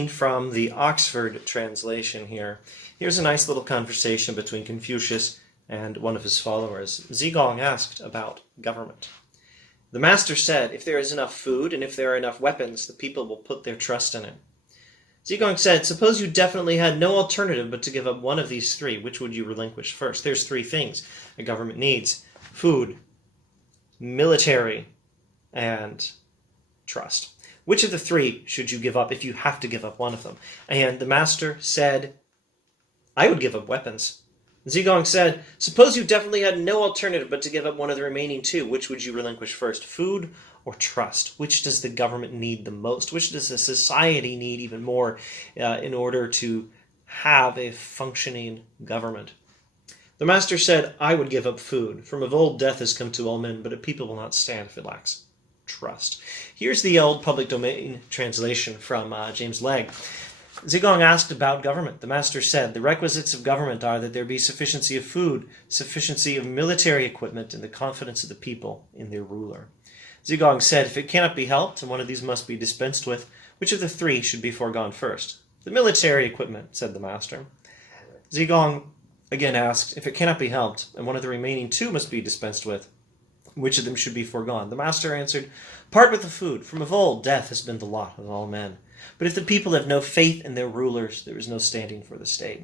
reading from the Oxford translation here. Here's a nice little conversation between Confucius and one of his followers. Zigong asked about government. The master said, if there is enough food and if there are enough weapons, the people will put their trust in it. Zigong said, suppose you definitely had no alternative but to give up one of these three. Which would you relinquish first? There's three things a government needs: food, military, and trust. Which of the three should you give up if you have to give up one of them? And the master said, I would give up weapons. Zigong said, suppose you definitely had no alternative but to give up one of the remaining two. Which would you relinquish first, food or trust? Which does the government need the most? Which does the society need even more in order to have a functioning government? The master said, I would give up food. From of old death has come to all men, but a people will not stand if it lacks trust. Here's the old public domain translation from James Legge. Zigong asked about government. The master said, the requisites of government are that there be sufficiency of food, sufficiency of military equipment, and the confidence of the people in their ruler. Zigong said, if it cannot be helped, and one of these must be dispensed with, which of the three should be foregone first? The military equipment, said the master. Zigong again asked, if it cannot be helped, and one of the remaining two must be dispensed with, which of them should be foregone? The master answered, part with the food. From of old, death has been the lot of all men. But if the people have no faith in their rulers, there is no standing for the state.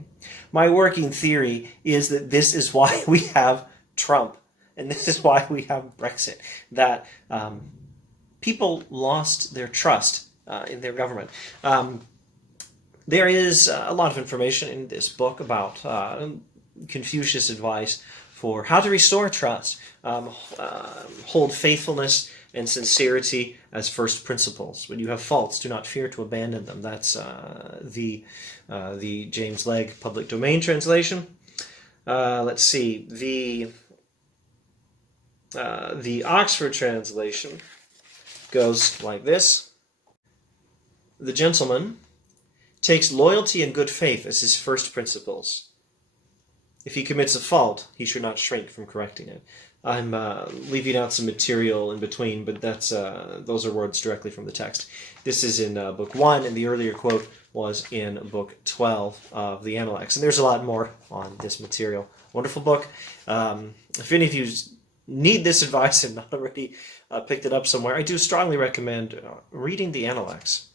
My working theory is that this is why we have Trump, and this is why we have Brexit, that people lost their trust in their government. There is a lot of information in this book about Confucius' advice for how to restore trust, hold faithfulness and sincerity as first principles. When you have faults, do not fear to abandon them. That's the James Legge public domain translation. Let's see, the Oxford translation goes like this. The gentleman takes loyalty and good faith as his first principles. If he commits a fault, he should not shrink from correcting it. I'm leaving out some material in between, but that's those are words directly from the text. This is in Book 1, and the earlier quote was in Book 12 of the Analects. And there's a lot more on this material. Wonderful book. If any of you need this advice and not already picked it up somewhere, I do strongly recommend reading the Analects.